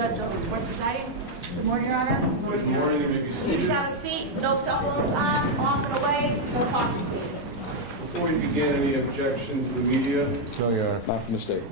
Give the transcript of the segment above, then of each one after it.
Judge Joseph Schwartz presiding. Good morning, Your Honor. Good morning. You may be seated. Please have a seat. No cell phones on, off and away. No talking, please. Before we begin, any objection to the media? No, Your Honor, not from the state.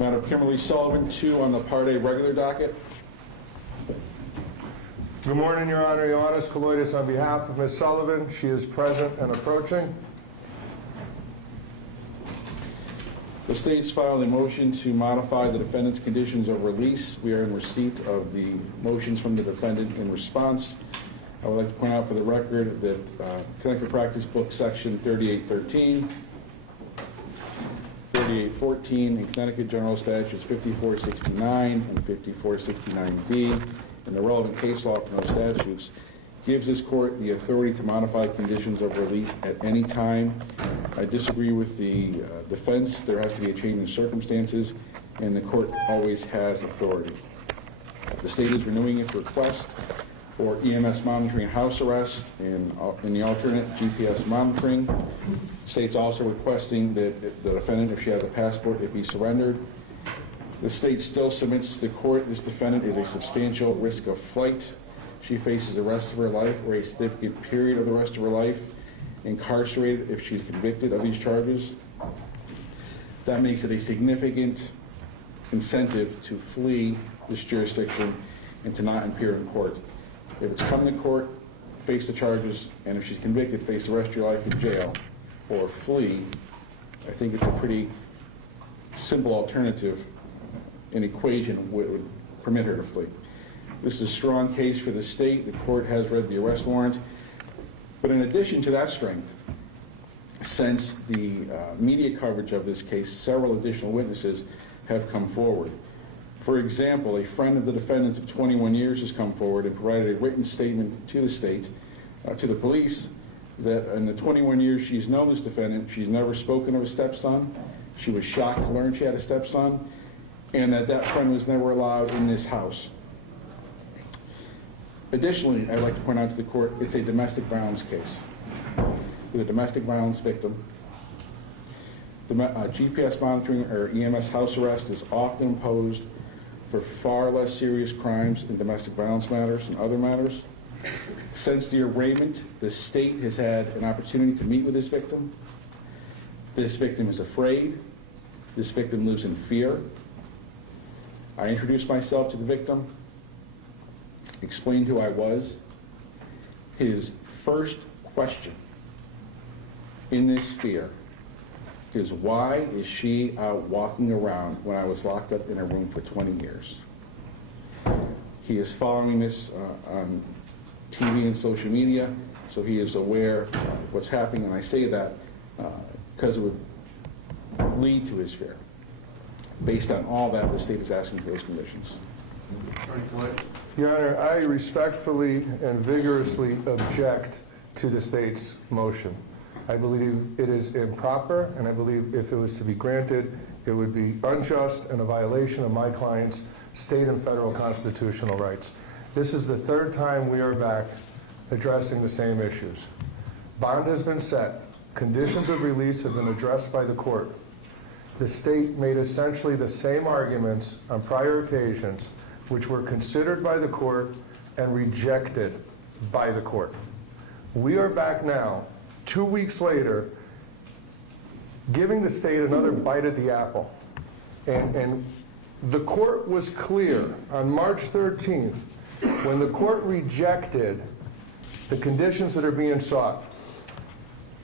Madam Kimberly Sullivan, 2 on the Part A regular docket. Good morning, Your Honor. Ioannis Kaloidis on behalf of Ms. Sullivan. She is present and approaching. The state's filed a motion to modify the defendant's conditions of release. We are in receipt of the motions from the defendant in response. I would like to point out for the record that Connecticut Practice Book Section 3813, 3814, and Connecticut General Statutes 5469 and 5469B, and the relevant case law from those statutes, gives this court the authority to modify conditions of release at any time. I disagree with the defense. There has to be a change in circumstances, and the court always has authority. The state is renewing its request for EMS monitoring house arrest and in the alternate GPS monitoring. The state's also requesting that the defendant, if she has a passport, it be surrendered. The state still submits to the court this defendant is a substantial risk of flight. She faces the rest of her life or a significant period of the rest of her life incarcerated if she's convicted of these charges. That makes it a significant incentive to flee this jurisdiction and to not appear in court. If it's come to court, face the charges, and if she's convicted, face the rest of your life in jail or flee, I think it's a pretty simple alternative, an equation would permit her to flee. This is a strong case for the state. The court has read the arrest warrant. But in addition to that strength, since the media coverage of this case, several additional witnesses have come forward. For example, a friend of the defendant's of 21 years has come forward and provided a written statement to the state, to the police, that in the 21 years she's known this defendant, she's never spoken of a stepson. She was shocked to learn she had a stepson, and that friend was never allowed in this house. Additionally, I'd like to point out to the court, it's a domestic violence case with a domestic violence victim. GPS monitoring or EMS house arrest is often imposed for far less serious crimes in domestic violence matters and other matters. Since the arraignment, the state has had an opportunity to meet with this victim. This victim is afraid. This victim lives in fear. I introduced myself to the victim, explained who I was. His first question in this fear is, why is she out walking around when I was locked up in a room for 20 years? He is following this on TV and social media, so he is aware of what's happening, and I say that because it would lead to his fear. Based on all that, the state is asking for those conditions. Your Honor, I respectfully and vigorously object to the state's motion. I believe it is improper, and I believe if it was to be granted, it would be unjust and a violation of my client's state and federal constitutional rights. This is the 3rd time we are back addressing the same issues. Bond has been set. Conditions of release have been addressed by the court. The state made essentially the same arguments on prior occasions, which were considered by the court and rejected by the court. We are back now, 2 weeks later, giving the state another bite at the apple. And the court was clear on March 13th when the court rejected the conditions that are being sought.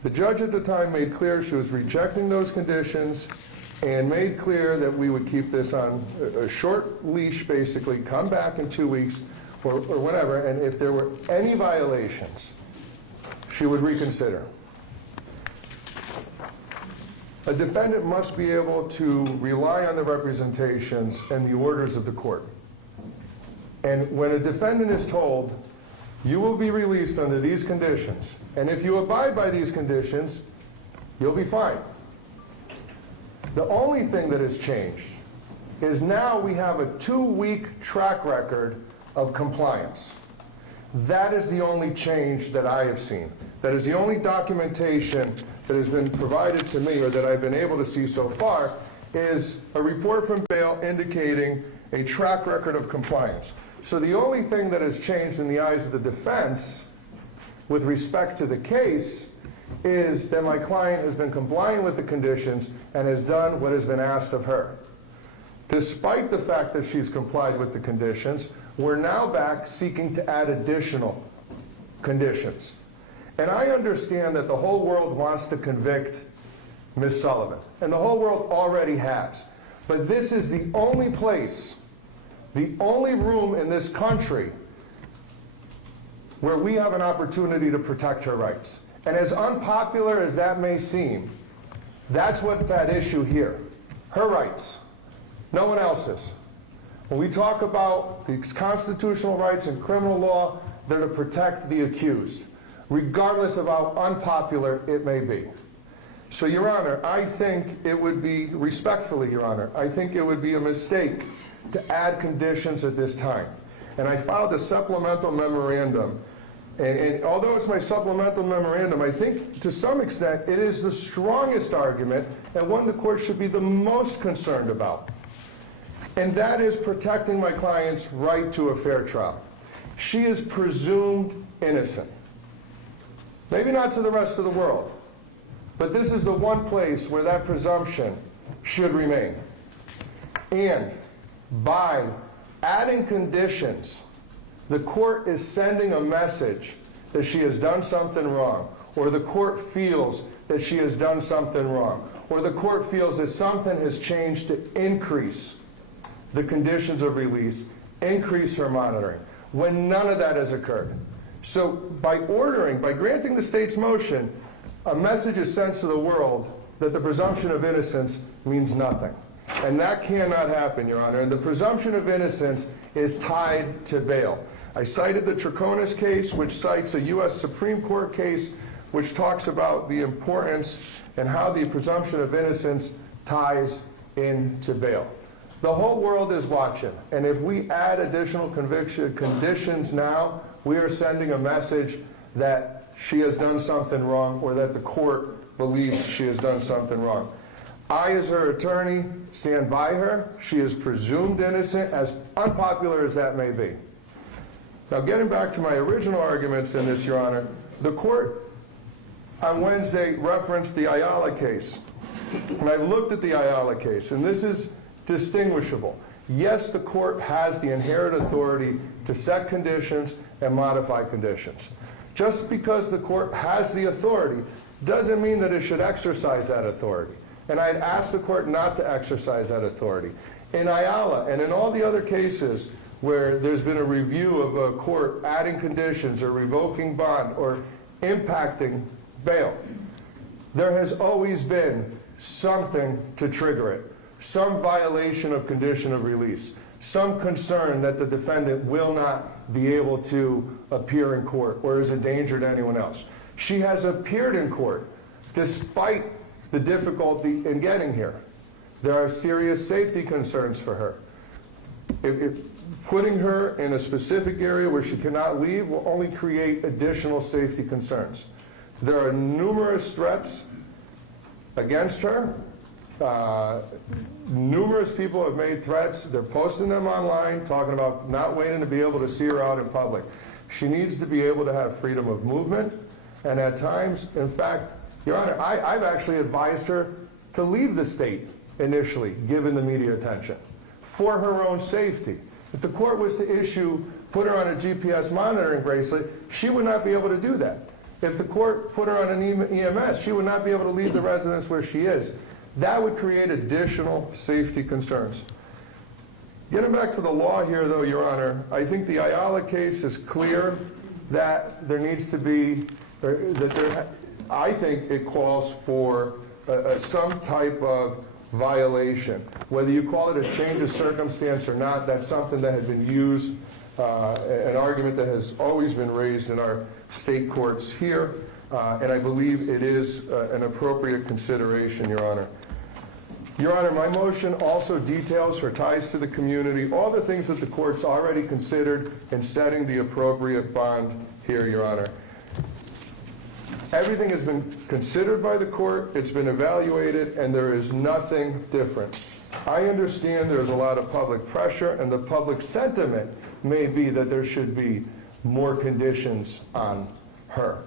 The judge at the time made clear she was rejecting those conditions and made clear that we would keep this on a short leash, basically, come back in 2 weeks or whatever, and if there were any violations, she would reconsider. A defendant must be able to rely on the representations and the orders of the court. And when a defendant is told, you will be released under these conditions, and if you abide by these conditions, you'll be fine. The only thing that has changed is now we have a 2-week track record of compliance. That is the only change that I have seen. That is the only documentation that has been provided to me or that I've been able to see so far, is a report from bail indicating a track record of compliance. So the only thing that has changed in the eyes of the defense with respect to the case is that my client has been complying with the conditions and has done what has been asked of her. Despite the fact that she's complied with the conditions, we're now back seeking to add additional conditions. And I understand that the whole world wants to convict Ms. Sullivan, and the whole world already has. But this is the only place, the only room in this country where we have an opportunity to protect her rights. And as unpopular as that may seem, that's what's at issue here. Her rights, no one else's. When we talk about the constitutional rights in criminal law, they're to protect the accused, regardless of how unpopular it may be. So, Your Honor, I think it would be, respectfully, Your Honor, I think it would be a mistake to add conditions at this time. And I filed a supplemental memorandum. And although it's my supplemental memorandum, I think to some extent it is the strongest argument and one the court should be the most concerned about. And that is protecting my client's right to a fair trial. She is presumed innocent. Maybe not to the rest of the world, but this is the one place where that presumption should remain. And by adding conditions, the court is sending a message that she has done something wrong, or the court feels that she has done something wrong, or the court feels that something has changed to increase the conditions of release, increase her monitoring, when none of that has occurred. So by granting the state's motion, a message is sent to the world that the presumption of innocence means nothing. And that cannot happen, Your Honor. And the presumption of innocence is tied to bail. I cited the Troconis case, which cites a U.S. Supreme Court case, which talks about the importance and how the presumption of innocence ties into bail. The whole world is watching, and if we add additional conditions now, we are sending a message that she has done something wrong, or that the court believes she has done something wrong. I, as her attorney, stand by her. She is presumed innocent, as unpopular as that may be. Now, getting back to my original arguments in this, Your Honor, the court on Wednesday referenced the Ayala case. And I looked at the Ayala case, and this is distinguishable. Yes, the court has the inherent authority to set conditions and modify conditions. Just because the court has the authority doesn't mean that it should exercise that authority. And I'd ask the court not to exercise that authority. In Ayala and in all the other cases where there's been a review of a court adding conditions or revoking bond or impacting bail, there has always been something to trigger it. Some violation of condition of release, some concern that the defendant will not be able to appear in court or is a danger to anyone else. She has appeared in court despite the difficulty in getting here. There are serious safety concerns for her. Putting her in a specific area where she cannot leave will only create additional safety concerns. There are numerous threats against her. Numerous people have made threats. They're posting them online, talking about not waiting to be able to see her out in public. She needs to be able to have freedom of movement, and at times, in fact, Your Honor, I've actually advised her to leave the state initially, given the media attention, for her own safety. If the court was to put her on a GPS monitoring bracelet, she would not be able to do that. If the court put her on an EMS, she would not be able to leave the residence where she is. That would create additional safety concerns. Getting back to the law here, though, Your Honor, I think the Ayala case is clear that there needs to be, I think it calls for some type of violation. Whether you call it a change of circumstance or not, that's something that had been used, an argument that has always been raised in our state courts here, and I believe it is an appropriate consideration, Your Honor. Your Honor, my motion also details her ties to the community, all the things that the court's already considered in setting the appropriate bond here, Your Honor. Everything has been considered by the court, it's been evaluated, and there is nothing different. I understand there's a lot of public pressure, and the public sentiment may be that there should be more conditions on her.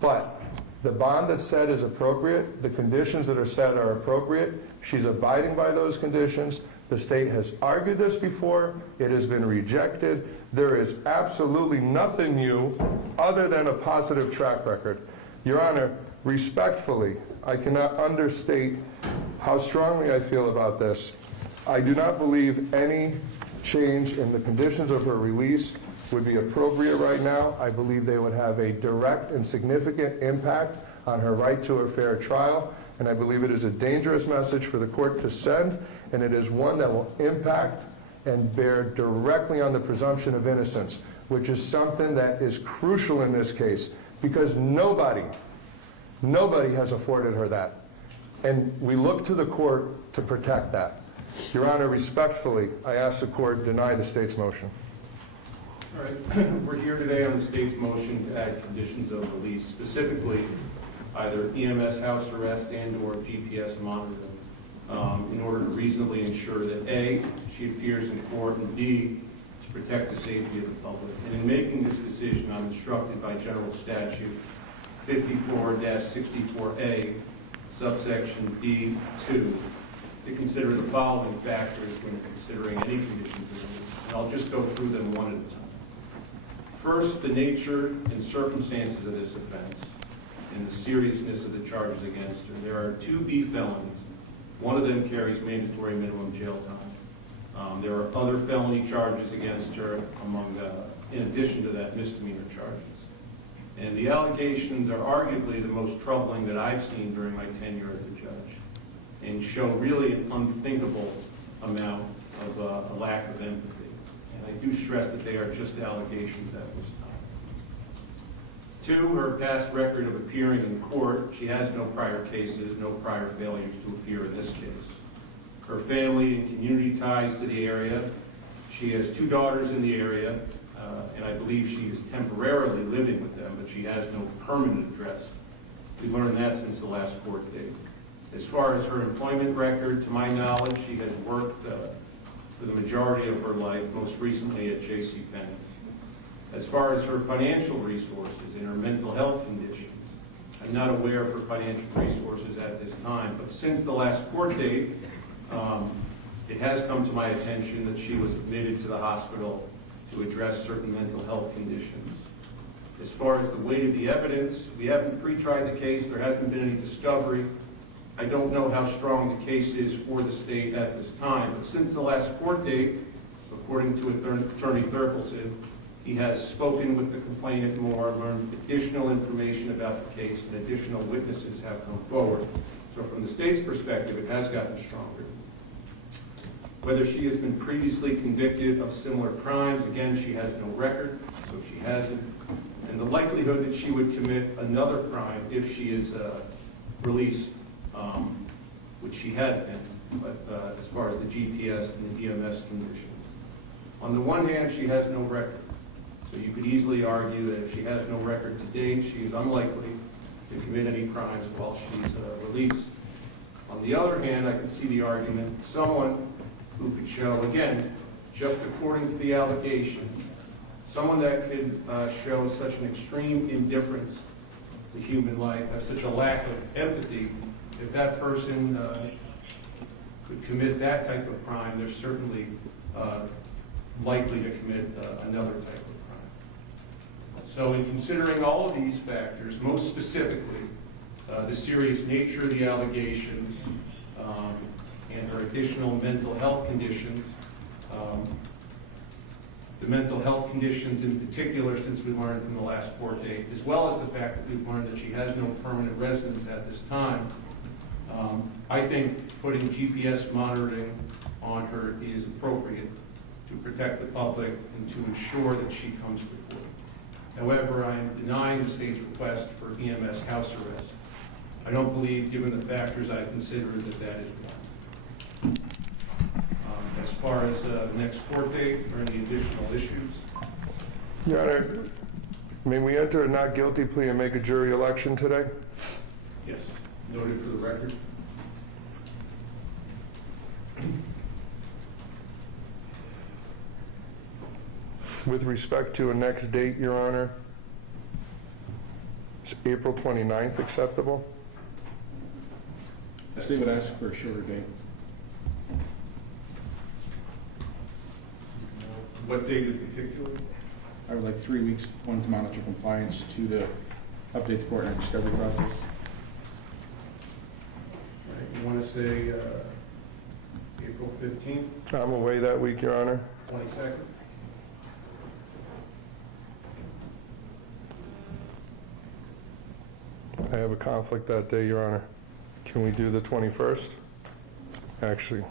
But the bond that's set is appropriate, the conditions that are set are appropriate, she's abiding by those conditions. The state has argued this before, it has been rejected. There is absolutely nothing new other than a positive track record. Your Honor, respectfully, I cannot understate how strongly I feel about this. I do not believe any change in the conditions of her release would be appropriate right now. I believe they would have a direct and significant impact on her right to a fair trial, and I believe it is a dangerous message for the court to send, and it is one that will impact and bear directly on the presumption of innocence, which is something that is crucial in this case, because nobody has afforded her that. And we look to the court to protect that. Your Honor, respectfully, I ask the court deny the state's motion. All right, we're here today on the state's motion to add conditions of release, specifically either EMS house arrest and/or GPS monitoring, in order to reasonably ensure that A, she appears in court, and B, to protect the safety of the public. And in making this decision, I'm instructed by General Statute 54-64A, subsection D2, to consider the following factors when considering any conditions of release. And I'll just go through them one at a time. First, the nature and circumstances of this offense and the seriousness of the charges against her. There are 2 B felonies. One of them carries mandatory minimum jail time. There are other felony charges against her, in addition to that, misdemeanor charges. And the allegations are arguably the most troubling that I've seen during my tenure as a judge, and show really an unthinkable amount of a lack of empathy. And I do stress that they are just allegations at this time. 2, her past record of appearing in court. She has no prior cases, no prior failures to appear in this case. Her family and community ties to the area. She has 2 daughters in the area, and I believe she is temporarily living with them, but she has no permanent address. We learned that since the last court date. As far as her employment record, to my knowledge, she has worked for the majority of her life, most recently at J.C. Penney. As far as her financial resources and her mental health conditions, I'm not aware of her financial resources at this time, but since the last court date, it has come to my attention that she was admitted to the hospital to address certain mental health conditions. As far as the weight of the evidence, we haven't pre-tried the case, there hasn't been any discovery. I don't know how strong the case is for the state at this time, but since the last court date, according to Attorney Thurkelson, he has spoken with the complainant more, learned additional information about the case, and additional witnesses have come forward. So from the state's perspective, it has gotten stronger. Whether she has been previously convicted of similar crimes, again, she has no record, so she hasn't. And the likelihood that she would commit another crime if she is released, which she has been, but as far as the GPS and the EMS conditions. On the one hand, she has no record. So you could easily argue that if she has no record to date, she is unlikely to commit any crimes while she's released. On the other hand, I can see the argument that someone who could show, again, just according to the allegations, someone that could show such an extreme indifference to human life, have such a lack of empathy, if that person could commit that type of crime, they're certainly likely to commit another type of crime. So in considering all of these factors, most specifically, the serious nature of the allegations and her additional mental health conditions, the mental health conditions in particular, since we learned from the last court date, as well as the fact that we've learned that she has no permanent residence at this time, I think putting GPS monitoring on her is appropriate to protect the public and to ensure that she comes to court. However, I am denying the state's request for EMS house arrest. I don't believe, given the factors I consider, that that is wrong. As far as the next court date or any additional issues? Your Honor, May we enter a not guilty plea and make a jury election today? Yes. Noted for the record. With respect to a next date, Your Honor, is April 29th acceptable? Steve would ask for a shorter date. What date in particular? I would like 3 weeks, one to monitor compliance, two to update the court on discovery process. You want to say April 15th, I'm away that week, Your Honor. 22nd? I have a conflict that day, Your Honor. Can we do the 21st? Actually.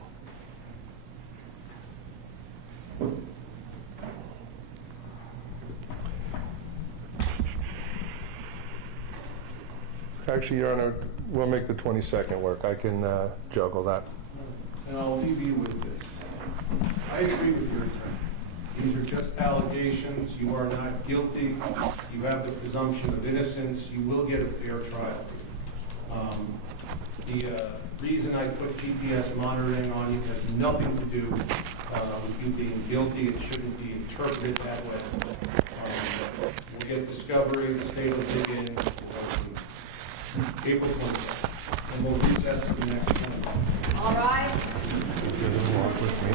Actually, Your Honor, we'll make the 22nd work. I can juggle that. And I'll leave you with this. I agree with your attorney. These are just allegations. You are not guilty. You have the presumption of innocence. You will get a fair trial. The reason I put GPS monitoring on you has nothing to do with you being guilty. It shouldn't be interpreted that way. We'll get discovery. The state will dig in. April 20th. And we'll recess for the next one. All right. Walk with me.